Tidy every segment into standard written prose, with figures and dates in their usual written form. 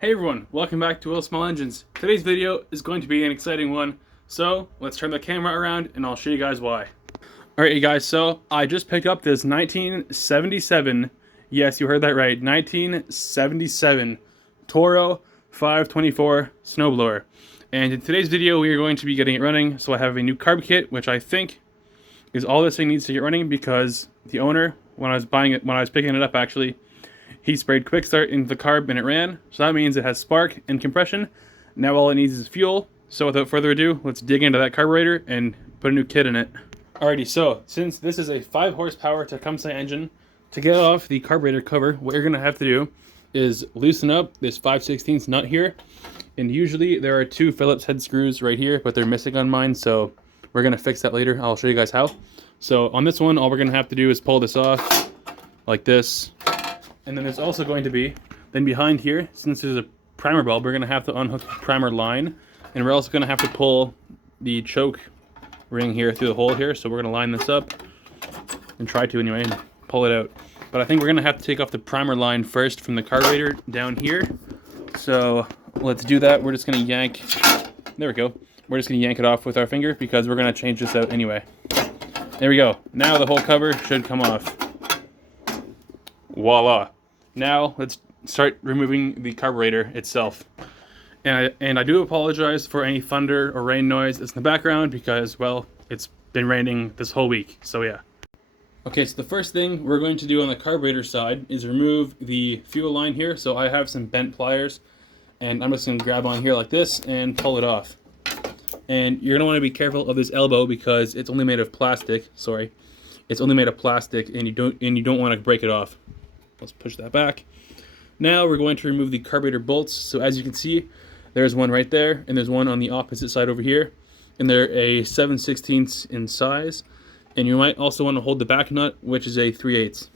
Hey everyone, welcome back to Will Small Engines. Today's video is going to be an exciting one, so let's turn the camera around and I'll show you guys why. Alright you guys, so I just picked up this 1977, yes you heard that right, 1977 TORO 524 Snowblower. And in today's video we are going to be getting it running, so I have a new carb kit, which I think is all this thing needs to get running because the owner, when I was picking it up actually, he sprayed quick start into the carb and it ran, so that means it has spark and compression. Now all it needs is fuel, so without further ado, let's dig into that carburetor and put a new kit in it. Alrighty, so since this is a 5 horsepower Tecumseh engine, to get off the carburetor cover, what you're going to have to do is loosen up this 5/16 nut here, and usually there are 2 Phillips head screws right here, but they're missing on mine, so we're going to fix that later. I'll show you guys how. So on this one, all we're going to have to do is pull this off like this. And then there's also going to be, then behind here, since there's a primer bulb, we're going to have to unhook the primer line. And we're also going to have to pull the choke ring here through the hole here. So we're going to line this up and try to anyway, and pull it out. But I think we're going to have to take off the primer line first from the carburetor down here. So let's do that. We're just going to yank, there we go. We're just going to yank it off with our finger because we're going to change this out anyway. There we go. Now the whole cover should come off. Voila. Now let's start removing the carburetor itself. And I do apologize for any thunder or rain noise that's in the background because, well, it's been raining this whole week, so yeah. Okay, so the first thing we're going to do on the carburetor side is remove the fuel line here. So I have some bent pliers, and I'm just going to grab on here like this and pull it off. And you're going to want to be careful of this elbow because it's only made of plastic. Sorry, it's only made of plastic, and you don't want to break it off. Let's push that back. Now we're going to remove the carburetor bolts. So as you can see, there's one right there, and there's one on the opposite side over here. And they're a 7/16 in size. And you might also want to hold the back nut, which is a 3/8.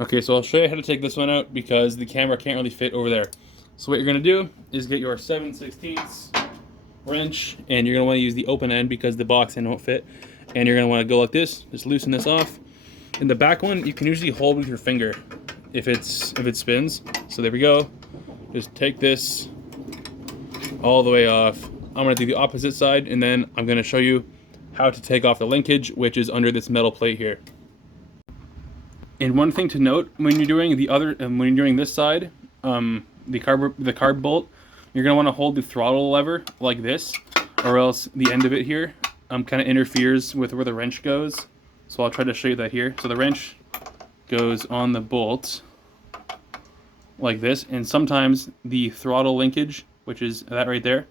Okay, so I'll show you how to take this one out because the camera can't really fit over there. So what you're going to do is get your 7/16 wrench, and you're going to want to use the open end because the box end won't fit. And you're going to want to go like this, just loosen this off. And the back one, you can usually hold with your finger if it spins. So there we go. Just take this all the way off. I'm going to do the opposite side, and then I'm going to show you how to take off the linkage, which is under this metal plate here. And one thing to note when you're doing this side, the carb bolt, you're going to want to hold the throttle lever like this, or else the end of it here kind of interferes with where the wrench goes. So I'll try to show you that here. So the wrench goes on the bolt like this, and sometimes the throttle linkage, which is that right there,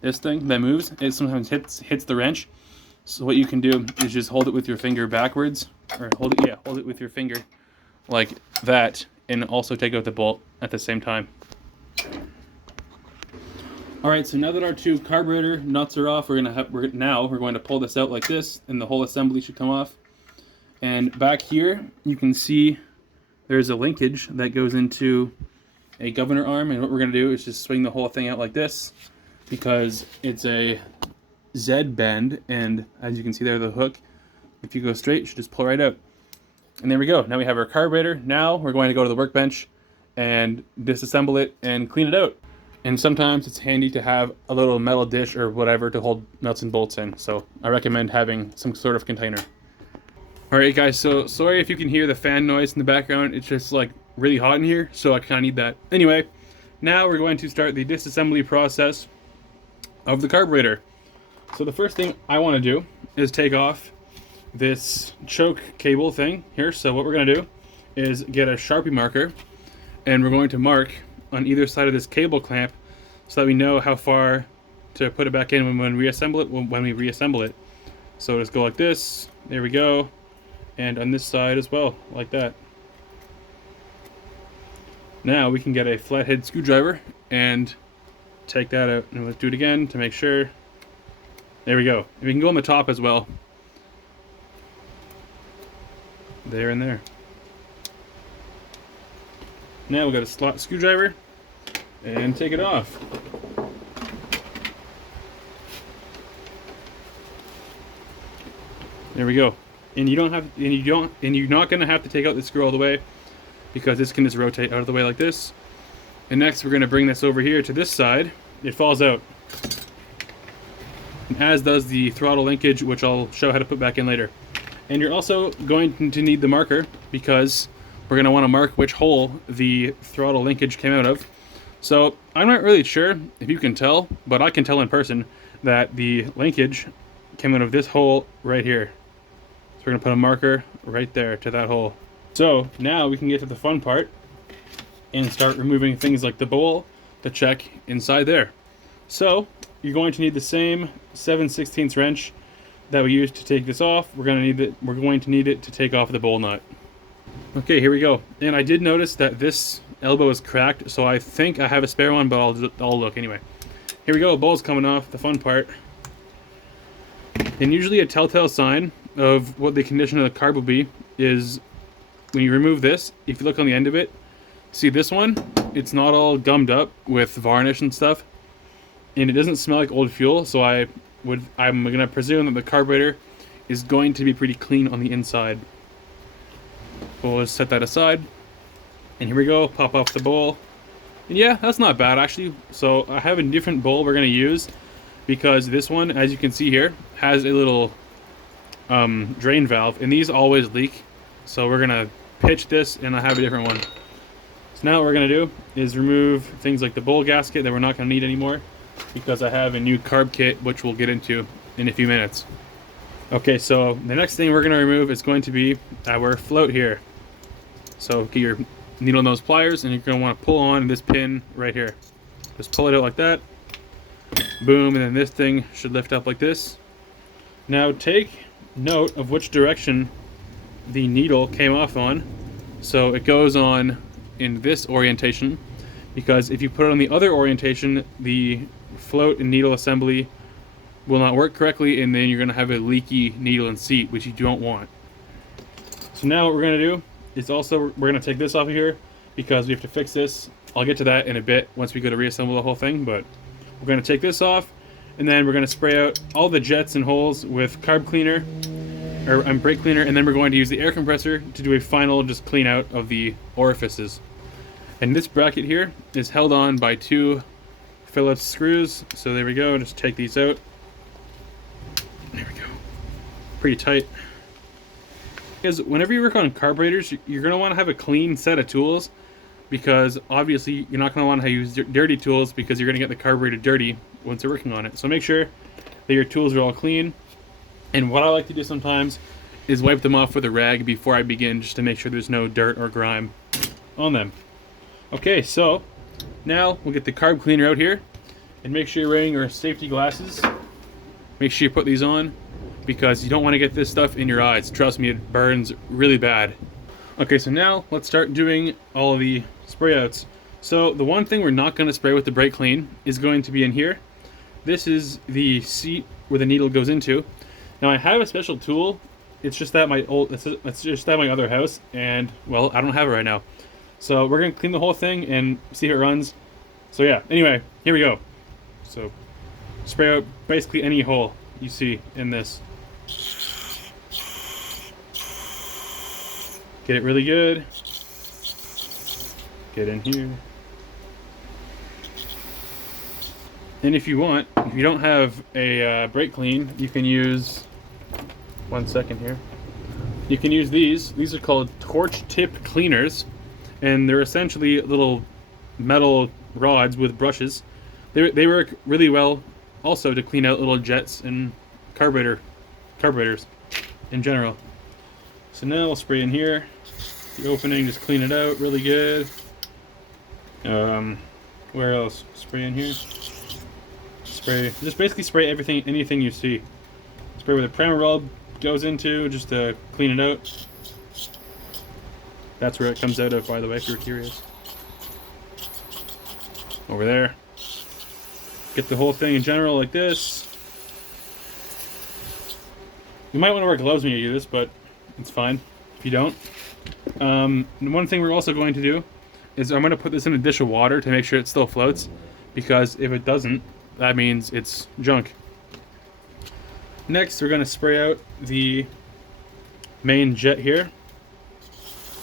this thing that moves, it sometimes hits the wrench. So what you can do is just hold it with your finger backwards, or hold it with your finger like that, and also take out the bolt at the same time. All right, so now that our 2 carburetor nuts are off, we're going to pull this out like this, and the whole assembly should come off. And back here, you can see there's a linkage that goes into a governor arm, and what we're going to do is just swing the whole thing out like this because it's a Z bend, and as you can see there, the hook, if you go straight, you should just pull right out. And there we go. Now we have our carburetor. Now we're going to go to the workbench and disassemble it and clean it out. And sometimes it's handy to have a little metal dish or whatever to hold nuts and bolts in, so I recommend having some sort of container. Alright guys, so sorry if you can hear the fan noise in the background, it's just like really hot in here, so I kind of need that. Anyway, now we're going to start the disassembly process of the carburetor. So the first thing I want to do is take off this choke cable thing here. So what we're going to do is get a Sharpie marker, and we're going to mark on either side of this cable clamp so that we know how far to put it back in when we reassemble it. So just go like this, there we go. And on this side as well, like that. Now we can get a flathead screwdriver and take that out. And let's do it again to make sure. There we go. And we can go on the top as well. There and there. Now we've got a slot screwdriver and take it off. There we go. And you're not going to have to take out the screw all the way because this can just rotate out of the way like this. And next we're going to bring this over here to this side. It falls out, as does the throttle linkage, which I'll show how to put back in later. And you're also going to need the marker, because we're going to want to mark which hole the throttle linkage came out of. So I'm not really sure if you can tell, but I can tell in person that the linkage came out of this hole right here. So we're going to put a marker right there to that hole. So now we can get to the fun part and start removing things like the bowl, the check inside there. So you're going to need the same 7/16 wrench that we used to take this off. We're going to need it to take off the bowl nut. Okay, here we go. And I did notice that this elbow is cracked, so I think I have a spare one, but I'll look anyway. Here we go, bowl's coming off, the fun part. And usually a telltale sign of what the condition of the carb will be is when you remove this, if you look on the end of it, see this one? It's not all gummed up with varnish and stuff, and it doesn't smell like old fuel, so I'm gonna presume that the carburetor is going to be pretty clean on the inside. We'll just set that aside. And here we go, pop off the bowl. And yeah, that's not bad actually. So I have a different bowl we're gonna use, because this one, as you can see here, has a little drain valve, and these always leak. So we're gonna pitch this, and I have a different one. So now what we're gonna do is remove things like the bowl gasket that we're not gonna need anymore, because I have a new carb kit, which we'll get into in a few minutes. Okay, so the next thing we're gonna remove is going to be our float here. So get your needle nose pliers, and you're going to want to pull on this pin right here. Just pull it out like that. Boom, and then this thing should lift up like this. Now take note of which direction the needle came off on. So it goes on in this orientation, because if you put it on the other orientation, the float and needle assembly will not work correctly, and then you're going to have a leaky needle and seat, which you don't want. So now what we're going to do is we're going to take this off of here, because we have to fix this. I'll get to that in a bit once we go to reassemble the whole thing, but we're going to take this off, and then we're going to spray out all the jets and holes with carb cleaner, or brake cleaner, and then we're going to use the air compressor to do a final just clean out of the orifices. And this bracket here is held on by 2 Phillips screws, so there we go. Just take these out. There we go. Pretty tight. Because whenever you work on carburetors, you're going to want to have a clean set of tools, because obviously you're not going to want to use dirty tools, because you're going to get the carburetor dirty once you're working on it. So make sure that your tools are all clean. And what I like to do sometimes is wipe them off with a rag before I begin, just to make sure there's no dirt or grime on them. Okay, so now we'll get the carb cleaner out here, and make sure you're wearing your safety glasses. Make sure you put these on, because you don't want to get this stuff in your eyes. Trust me, it burns really bad. Okay, so now let's start doing all of the spray outs. So the one thing we're not going to spray with the brake clean is going to be in here. This is the seat where the needle goes into. Now I have a special tool. It's just that my other house, and well, I don't have it right now. So we're going to clean the whole thing and see if it runs. So yeah, anyway, here we go. So spray out basically any hole you see in this. Get it really good. Get in here. And if you want, if you don't have a brake clean, you can use, one second here. You can use these. These are called torch tip cleaners, and they're essentially little metal rods with brushes. They work really well also to clean out little jets and carburetors in general. So now I'll spray in here. The opening, just clean it out really good. Where else? Spray in here. Spray, just basically spray everything, anything you see. Spray where the primer bulb goes into, just to clean it out. That's where it comes out of, by the way, if you're curious. Over there. Get the whole thing in general like this. You might want to wear gloves when you do this, but it's fine if you don't. One thing we're also going to do is I'm going to put this in a dish of water to make sure it still floats, because if it doesn't, that means it's junk. Next, we're going to spray out the main jet here.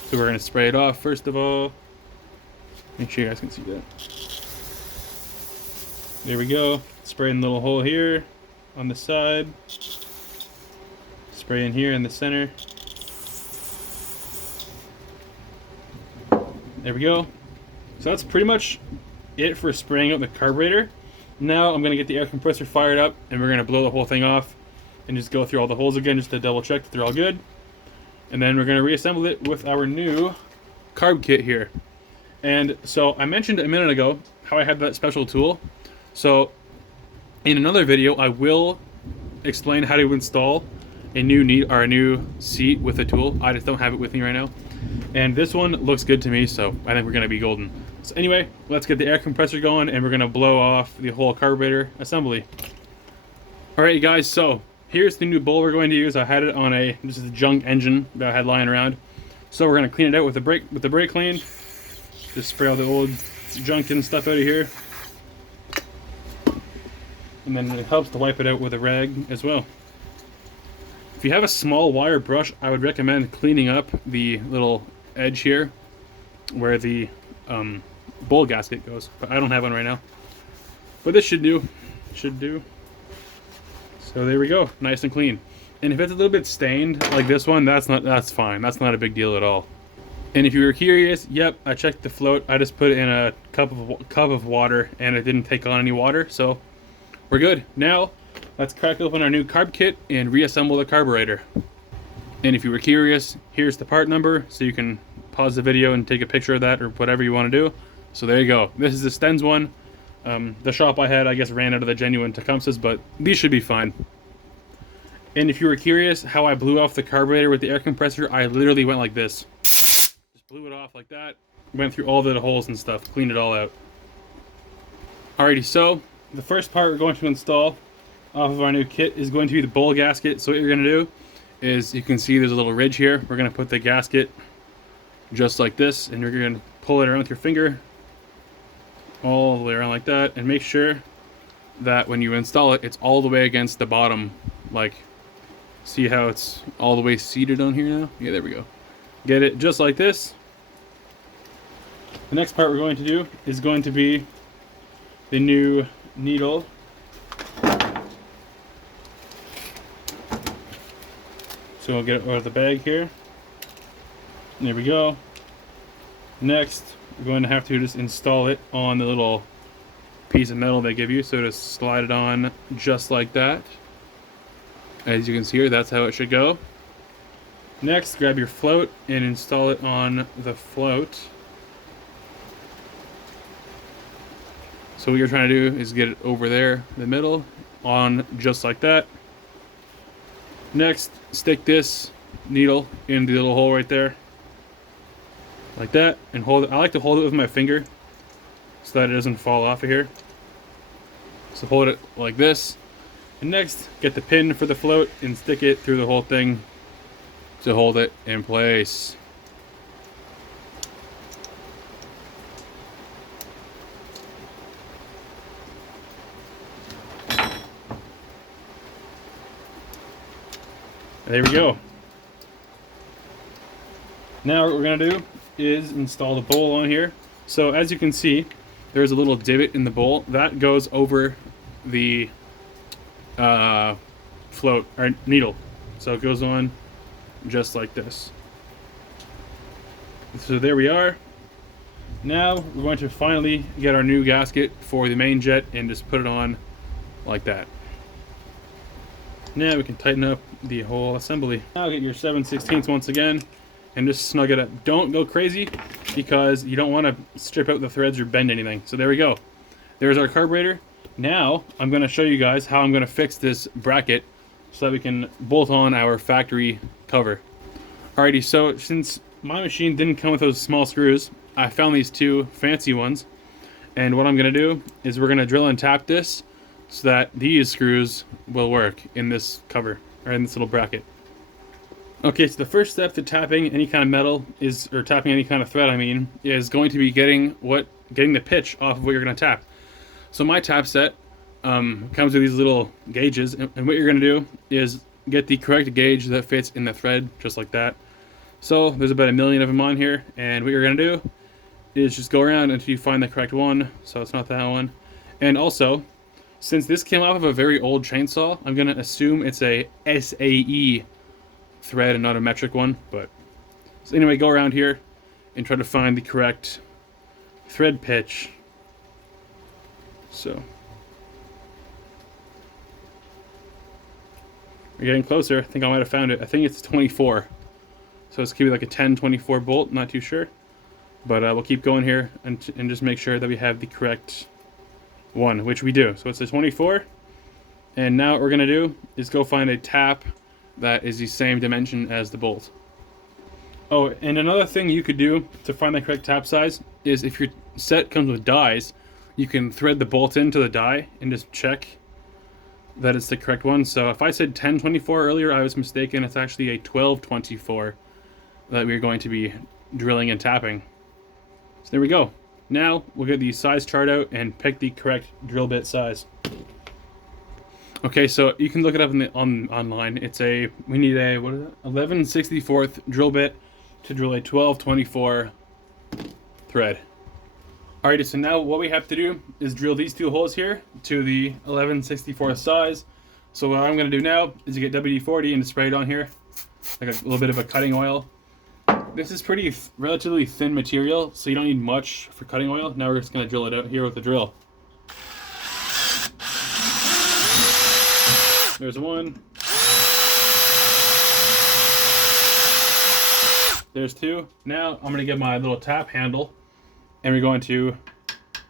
So we're going to spray it off first of all. Make sure you guys can see that. There we go. Spray in the little hole here on the side. Spray in here in the center. There we go. So that's pretty much it for spraying out the carburetor. Now I'm going to get the air compressor fired up and we're going to blow the whole thing off and just go through all the holes again just to double check that they're all good. And then we're going to reassemble it with our new carb kit here. And so I mentioned a minute ago how I had that special tool. So in another video I will explain how to install a new seat with a tool. I just don't have it with me right now. And this one looks good to me, so I think we're going to be golden. So anyway, let's get the air compressor going and we're going to blow off the whole carburetor assembly. Alright guys, so here's the new bowl we're going to use. I had it on this is a junk engine that I had lying around. So we're going to clean it out with the brake clean. Just spray all the old junk and stuff out of here. And then it helps to wipe it out with a rag as well. If you have a small wire brush, I would recommend cleaning up the little edge here where the bowl gasket goes, but I don't have one right now. But this should do. So there we go, nice and clean. And if it's a little bit stained like this one, that's fine. That's not a big deal at all. And if you were curious, yep, I checked the float. I just put it in a cup of water and it didn't take on any water, so we're good. Now let's crack open our new carb kit and reassemble the carburetor. And if you were curious, here's the part number, so you can pause the video and take a picture of that or whatever you want to do. So there you go. This is the Stenz one. The shop I had, I guess, ran out of the genuine Tecumsehs, but these should be fine. And if you were curious how I blew off the carburetor with the air compressor, I literally went like this. Just blew it off like that. Went through all the holes and stuff, cleaned it all out. Alrighty, so the first part we're going to install off of our new kit is going to be the bowl gasket. So what you're going to do is, you can see there's a little ridge here. We're going to put the gasket just like this, and you're going to pull it around with your finger all the way around like that, and make sure that when you install it, it's all the way against the bottom. Like, see how it's all the way seated on here now? Yeah, there we go. Get it just like this. The next part we're going to do is going to be the new needle. So we'll get it out of the bag here. There we go. Next, we're going to have to just install it on the little piece of metal they give you. So just slide it on just like that. As you can see here, that's how it should go. Next, grab your float and install it on the float. So what you're trying to do is get it over there in the middle, on just like that. Next, stick this needle in the little hole right there, like that, and hold it. I like to hold it with my finger so that it doesn't fall off of here. So hold it like this, and next, get the pin for the float and stick it through the whole thing to hold it in place. There we go. Now what we're going to do is install the bowl on here. So as you can see, there's a little divot in the bowl. That goes over the float, or needle. So it goes on just like this. So there we are. Now we're going to finally get our new gasket for the main jet and just put it on like that. Now we can tighten up the whole assembly. Now get your 7/16 once again and just snug it up. Don't go crazy because you don't want to strip out the threads or bend anything. So there we go. There's our carburetor. Now I'm going to show you guys how I'm going to fix this bracket so that we can bolt on our factory cover. Alrighty, so since my machine didn't come with those small screws, I found these two fancy ones. And what I'm going to do is we're going to drill and tap this so that these screws will work in this cover, or in this little bracket. Okay, so the first step to tapping any kind of metal is, or tapping any kind of thread, I mean, is going to be getting the pitch off of what you're going to tap. So my tap set comes with these little gauges, and what you're going to do is get the correct gauge that fits in the thread, just like that. So there's about 1 million of them on here, and what you're going to do is just go around until you find the correct one. So it's not that one. And also, since this came off of a very old chainsaw, I'm going to assume it's a SAE thread and not a metric one. But so anyway, go around here and try to find the correct thread pitch. So we're getting closer. I think I might have found it. I think it's 24. So it's going to be like a 10-24 bolt, not too sure. But we'll keep going here and just make sure that we have the correct one, which we do. So it's a 24. And now what we're going to do is go find a tap that is the same dimension as the bolt. Oh, and another thing you could do to find the correct tap size is if your set comes with dies, you can thread the bolt into the die and just check that it's the correct one. So if I said 10-24 earlier, I was mistaken. It's actually a 12-24 that we're going to be drilling and tapping. So there we go. Now we'll get the size chart out and pick the correct drill bit size. Okay, so you can look it up online. It's we need a, what is it? 11/64 drill bit to drill a 12-24 thread. Alrighty, so now what we have to do is drill these two holes here to the 11/64 size. So what I'm going to do now is to get WD-40 and spray it on here, like a little bit of a cutting oil. This is relatively thin material, so you don't need much for cutting oil. Now we're just going to drill it out here with the drill. There's one. There's two. Now I'm going to get my little tap handle and we're going to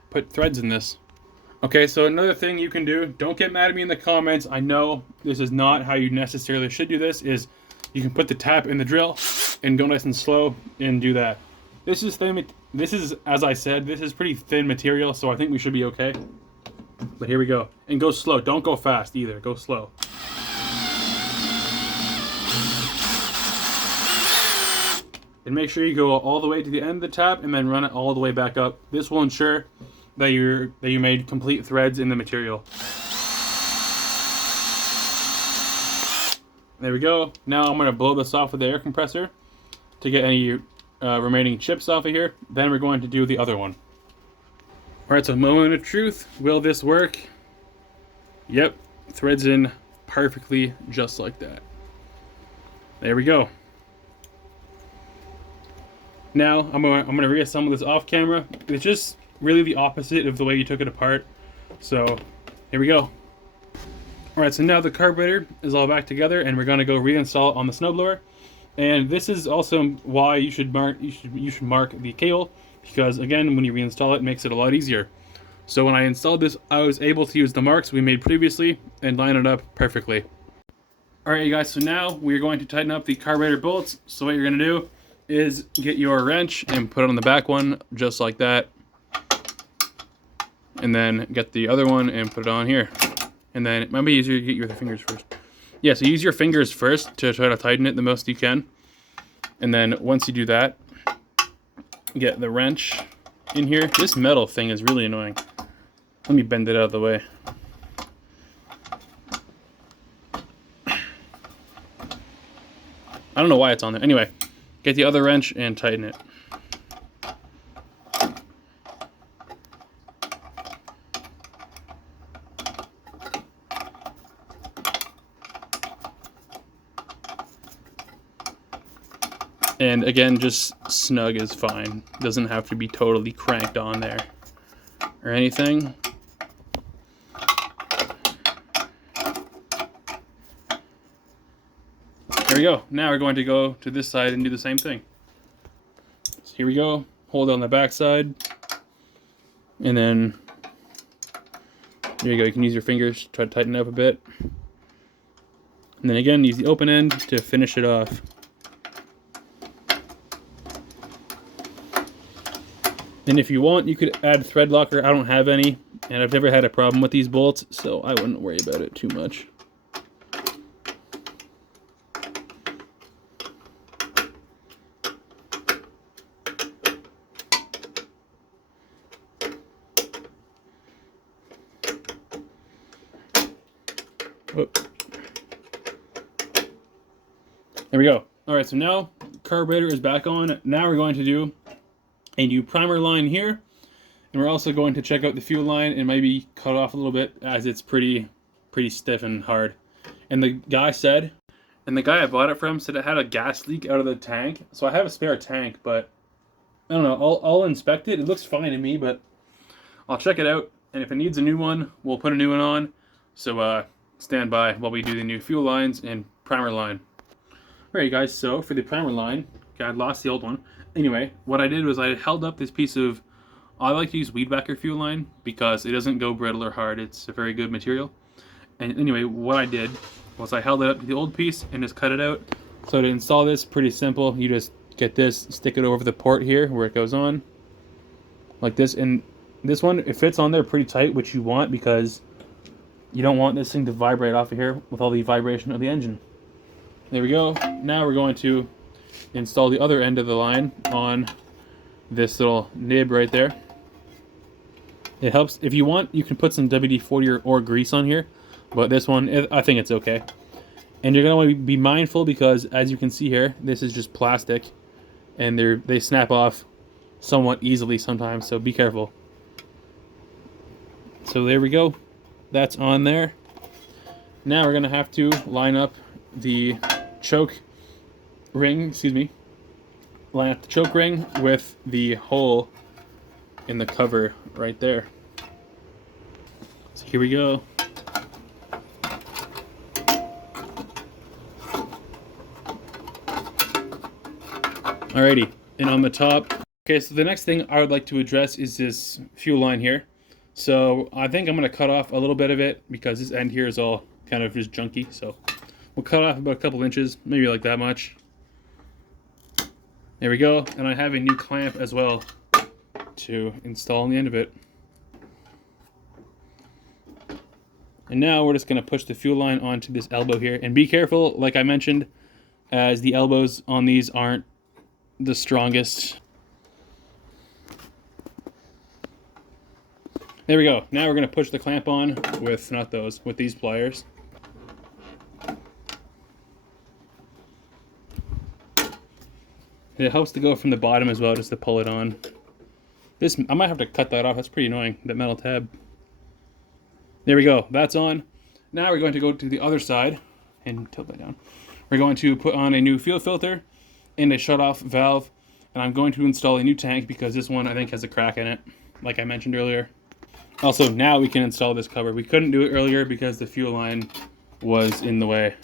put threads in this. Okay, so another thing you can do, don't get mad at me in the comments. I know this is not how you necessarily should do this, is you can put the tap in the drill and go nice and slow and do that. This is thin. This is, as I said, this is pretty thin material, so I think we should be okay. But here we go. And go slow. Don't go fast either. Go slow. And make sure you go all the way to the end of the tap and then run it all the way back up. This will ensure that you made complete threads in the material. There we go. Now I'm going to blow this off with the air compressor to get any remaining chips off of here. Then we're going to do the other one. Alright, so moment of truth. Will this work? Yep. Threads in perfectly just like that. There we go. Now I'm gonna reassemble this off camera. It's just really the opposite of the way you took it apart. So here we go. Alright, so now the carburetor is all back together and we're gonna go reinstall it on the snowblower. And this is also why you should mark the cable, because again, when you reinstall it, it makes it a lot easier. So when I installed this, I was able to use the marks we made previously and line it up perfectly. Alright, you guys, so now we're going to tighten up the carburetor bolts. So what you're gonna do is get your wrench and put it on the back one just like that, and then get the other one and put it on here. And then it might be easier to get your fingers first. Yeah, so use your fingers first to try to tighten it the most you can, and then once you do that, get the wrench in here. This metal thing is really annoying. Let me bend it out of the way. I don't know why it's on there. Anyway, get the other wrench and tighten it. And again, just snug is fine. Doesn't have to be totally cranked on there or anything. There we go. Now we're going to go to this side and do the same thing. So here we go. Hold it on the back side. And then there you go. You can use your fingers to try to tighten it up a bit. And then again, use the open end to finish it off. And if you want, you could add thread locker. I don't have any, and I've never had a problem with these bolts, so I wouldn't worry about it too much. Whoop. There we go. All right, so now carburetor is back on. Now we're going to do a new primer line here. And we're also going to check out the fuel line and maybe cut off a little bit as it's pretty stiff and hard. And the guy I bought it from said it had a gas leak out of the tank. So I have a spare tank, but I don't know. I'll inspect it. It looks fine to me, but I'll check it out. And if it needs a new one, we'll put a new one on. So stand by while we do the new fuel lines and primer line. Alright guys, so for the primer line, okay, I lost the old one. Anyway, what I did was I held up this piece of, I like to use weed whacker fuel line because it doesn't go brittle or hard. It's a very good material. And anyway, what I did was I held it up to the old piece and just cut it out. So to install this, pretty simple. You just get this, stick it over the port here where it goes on. Like this, and this one, it fits on there pretty tight, which you want because you don't want this thing to vibrate off of here with all the vibration of the engine. There we go. Now we're going to install the other end of the line on this little nib right there. It helps. If you want, you can put some WD-40 or grease on here, but this one, I think it's okay. And you're going to want to be mindful because, as you can see here, this is just plastic, and they snap off somewhat easily sometimes, so be careful. So there we go. That's on there. Now we're going to have to line up the choke ring, line up the choke ring with the hole in the cover right there. So here we go. Alrighty, and on the top, okay, so the next thing I would like to address is this fuel line here. So I think I'm going to cut off a little bit of it because this end here is all kind of just junky, so we'll cut off about a couple inches, maybe like that much. There we go, and I have a new clamp as well to install on the end of it. And now we're just going to push the fuel line onto this elbow here, and be careful, like I mentioned, as the elbows on these aren't the strongest. There we go. Now we're going to push the clamp on with, with these pliers. It helps to go from the bottom as well, just to pull it on. This, I might have to cut that off. That's pretty annoying, that metal tab. There we go. That's on. Now we're going to go to the other side and tilt that down. We're going to put on a new fuel filter and a shut-off valve. And I'm going to install a new tank because this one, I think, has a crack in it, like I mentioned earlier. Also, now we can install this cover. We couldn't do it earlier because the fuel line was in the way.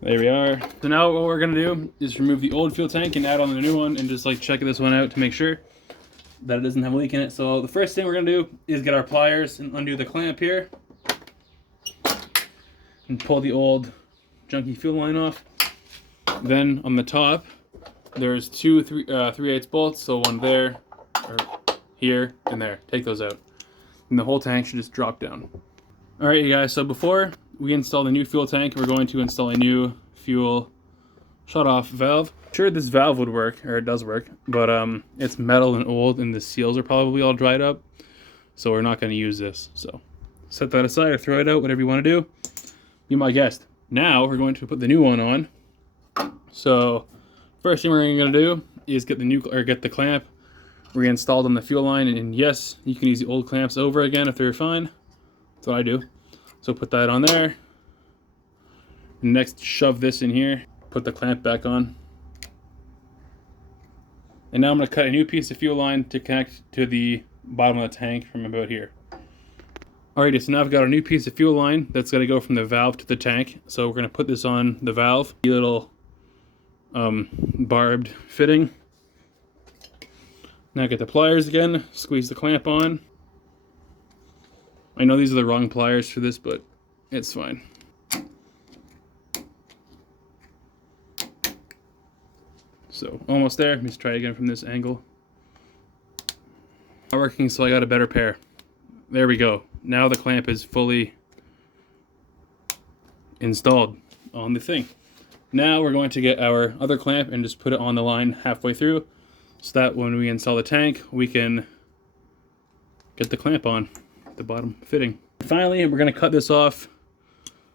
There we are. So now what we're gonna do is remove the old fuel tank and add on the new one and just like check this one out to make sure that it doesn't have a leak in it. So the first thing we're gonna do is get our pliers and undo the clamp here and pull the old junky fuel line off. Then on the top, there's two 3/8 bolts, so one there, or here, and there. Take those out. And the whole tank should just drop down. Alright, you guys, so before we install the new fuel tank, we're going to install a new fuel shut-off valve. Sure, this valve would work, or it does work, but it's metal and old, and the seals are probably all dried up, so we're not going to use this. So set that aside or throw it out, whatever you want to do. Be my guest. Now we're going to put the new one on. So first thing we're going to do is get the clamp reinstalled on the fuel line, and yes, you can use the old clamps over again if they're fine. That's what I do. So put that on there. Next, shove this in here. Put the clamp back on. And now I'm going to cut a new piece of fuel line to connect to the bottom of the tank from about here. Alrighty, so now I've got a new piece of fuel line that's going to go from the valve to the tank. So we're going to put this on the valve. A little barbed fitting. Now get the pliers again. Squeeze the clamp on. I know these are the wrong pliers for this, but it's fine. So almost there. Let me just try again from this angle. Not working, so I got a better pair. There we go. Now the clamp is fully installed on the thing. Now we're going to get our other clamp and just put it on the line halfway through, so that when we install the tank, we can get the clamp on the bottom fitting. Finally, we're going to cut this off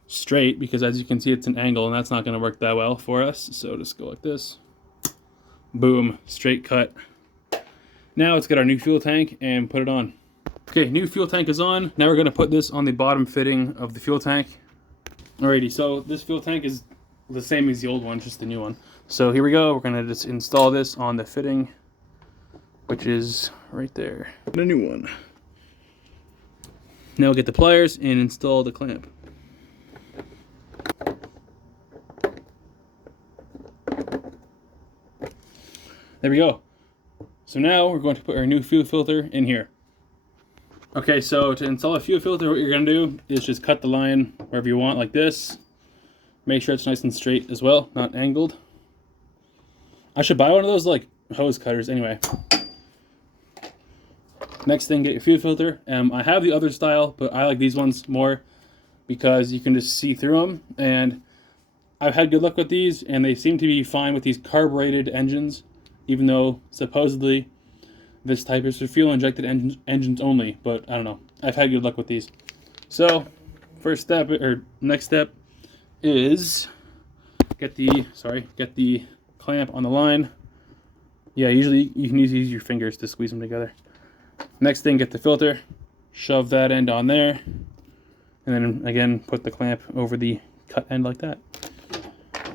straight, because as you can see it's an angle and that's not going to work that well for us. So just go like this. Boom, straight cut. Now let's get our new fuel tank and put it on. Okay, new fuel tank is on. Now we're going to put this on the bottom fitting of the fuel tank. Alrighty, so this fuel tank is the same as the old one, just the new one. So here we go. We're going to just install this on the fitting, which is right there. The new one. Now we'll get the pliers and install the clamp. There we go. So now we're going to put our new fuel filter in here. Okay, so to install a fuel filter, what you're going to do is just cut the line wherever you want, like this. Make sure it's nice and straight as well, not angled. I should buy one of those like hose cutters anyway. Next thing, get your fuel filter. I have the other style, but I like these ones more because you can just see through them. And I've had good luck with these, and they seem to be fine with these carbureted engines, even though supposedly this type is for fuel injected engines only. But I don't know. I've had good luck with these. So first step, or next step, is get the clamp on the line. Yeah, usually you can use your fingers to squeeze them together. Next thing, get the filter, shove that end on there, and then again put the clamp over the cut end like that.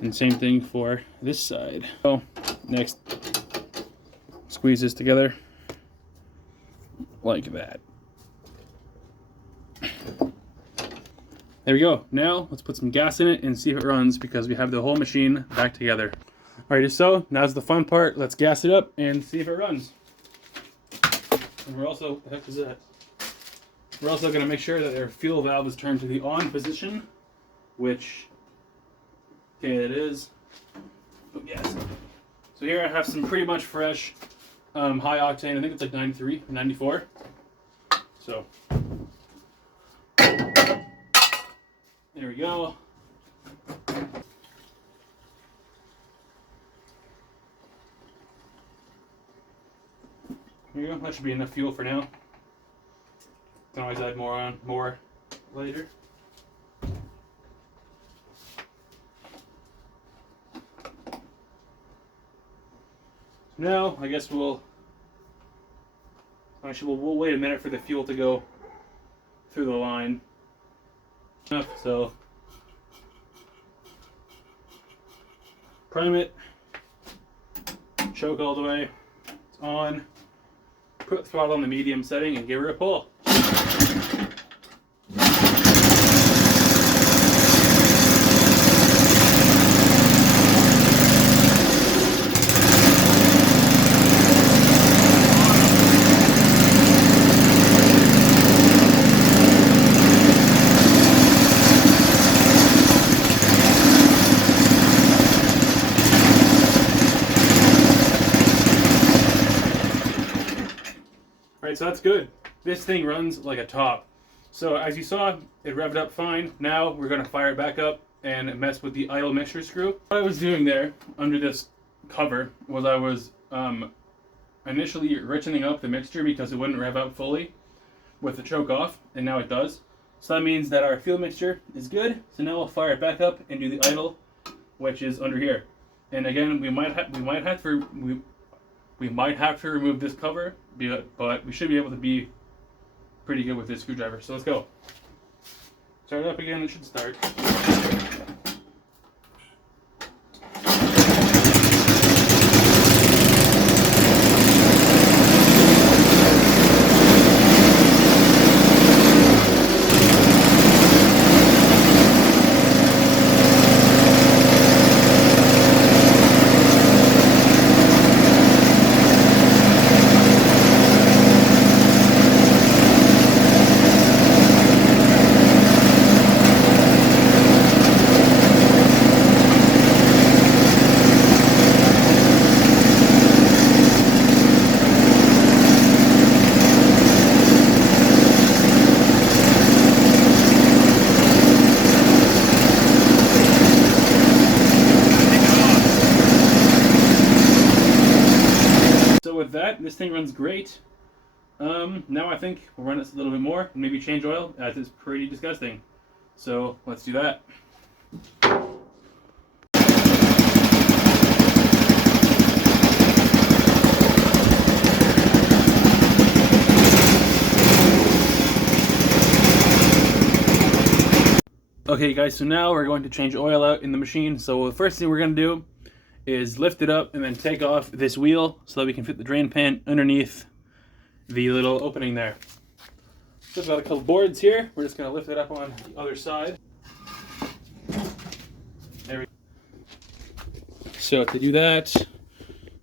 And same thing for this side. So next, squeeze this together like that. There we go. Now let's put some gas in it and see if it runs, because we have the whole machine back together. Alrighty, so now's the fun part. Let's gas it up and see if it runs. And we're also, what the heck is that? We're also going to make sure that our fuel valve is turned to the on position, which, okay, it is. Oh, yes. So here I have some pretty much fresh, high octane. I think it's like 93, 94. So there we go. There you go. That should be enough fuel for now. Can always add more later. Now I guess we'll wait a minute for the fuel to go through the line. So prime it, choke all the way, it's on, put the throttle on the medium setting and give her a pull. Alright, so that's good. This thing runs like a top. So as you saw, it revved up fine. Now we're going to fire it back up and mess with the idle mixture screw. What I was doing there under this cover was I was initially richening up the mixture because it wouldn't rev up fully with the choke off, and now it does. So that means that our fuel mixture is good. So now we'll fire it back up and do the idle, which is under here. And again, we might have to remove this cover, but we should be able to be pretty good with this screwdriver. So let's go. Start it up again, it should start. This thing runs great. Now I think we'll run this a little bit more and maybe change oil, as it's pretty disgusting. So let's do that. Okay guys, so now we're going to change oil out in the machine. So the first thing we're going to do is lift it up and then take off this wheel so that we can fit the drain pan underneath the little opening there. So I've got a couple boards here. We're just going to lift it up on the other side. There we go. So to do that,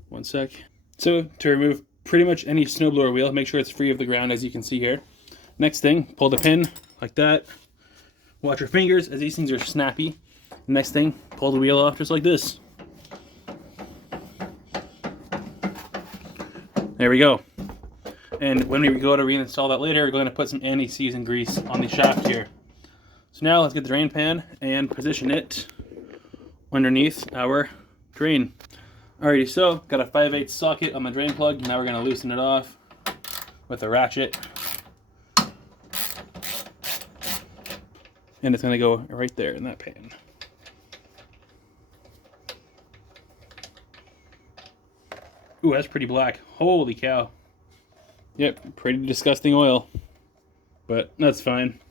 one sec. So to remove pretty much any snowblower wheel, make sure it's free of the ground as you can see here. Next thing, pull the pin like that. Watch your fingers as these things are snappy. Next thing, pull the wheel off just like this. There we go. And when we go to reinstall that later, we're going to put some anti-season grease on the shaft here. So now let's get the drain pan and position it underneath our drain. Alrighty, so got a 5/8 socket on the drain plug. Now we're going to loosen it off with a ratchet. And it's going to go right there in that pan. Ooh, that's pretty black. Holy cow. Yep, pretty disgusting oil. But that's fine.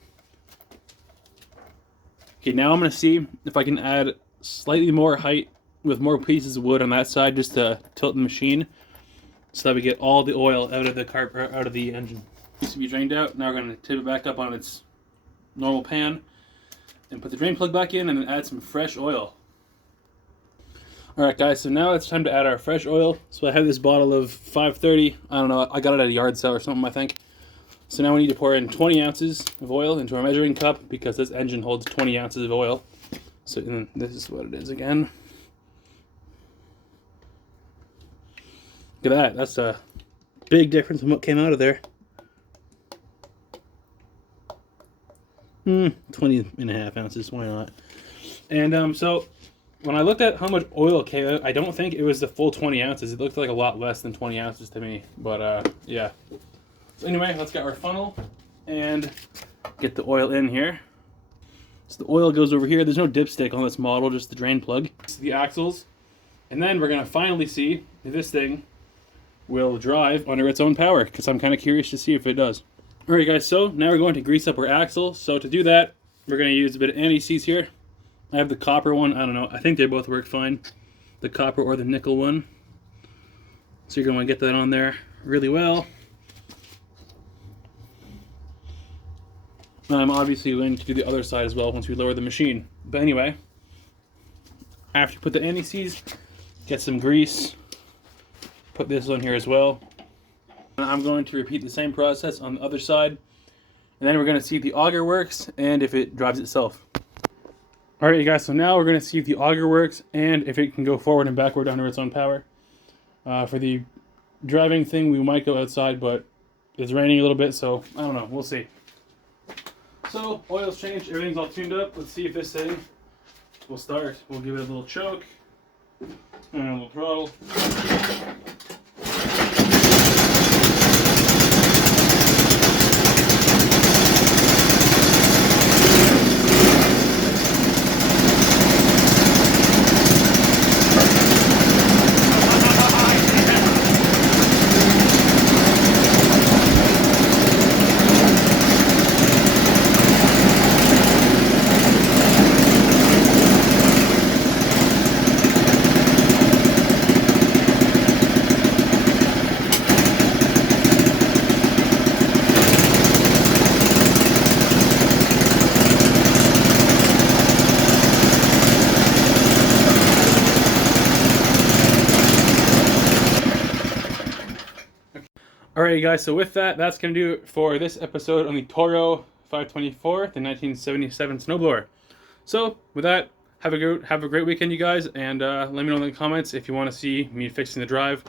Okay, now I'm going to see if I can add slightly more height with more pieces of wood on that side just to tilt the machine so that we get all the oil out of the out of the engine. Needs to be drained out. Now we're going to tip it back up on its normal pan and put the drain plug back in and then add some fresh oil. Alright guys, so now it's time to add our fresh oil. So I have this bottle of 530, I don't know, I got it at a yard sale or something I think. So now we need to pour in 20 ounces of oil into our measuring cup because this engine holds 20 ounces of oil. So this is what it is again. Look at that, that's a big difference in what came out of there. 20.5 ounces, why not? And so when I looked at how much oil came out, I don't think it was the full 20 ounces. It looked like a lot less than 20 ounces to me, but yeah. So anyway, let's get our funnel and get the oil in here. So the oil goes over here. There's no dipstick on this model, just the drain plug. The axles. And then we're going to finally see if this thing will drive under its own power, because I'm kind of curious to see if it does. Alright guys, so now we're going to grease up our axle. So to do that, we're going to use a bit of anti-seize here. I have the copper one, I don't know, I think they both work fine. The copper or the nickel one. So you're going to want to get that on there really well. And I'm obviously going to do the other side as well once we lower the machine. But anyway, after you put the anti-seize, get some grease. Put this on here as well. And I'm going to repeat the same process on the other side. And then we're going to see if the auger works and if it drives itself. Alright you guys, so now we're going to see if the auger works and if it can go forward and backward under its own power. For the driving thing, we might go outside, but it's raining a little bit, so I don't know, we'll see. So, oil's changed, everything's all tuned up. Let's see if this thing will start. We'll give it a little choke and a little throttle. Alright guys, so with that, that's going to do it for this episode on the Toro 524, the 1977 snowblower. So, with that, have a great weekend you guys, and let me know in the comments if you want to see me fixing the drive.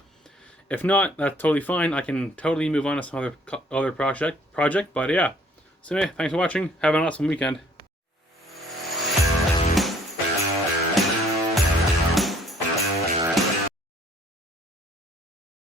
If not, that's totally fine. I can totally move on to some other project, but yeah. So anyway, thanks for watching. Have an awesome weekend.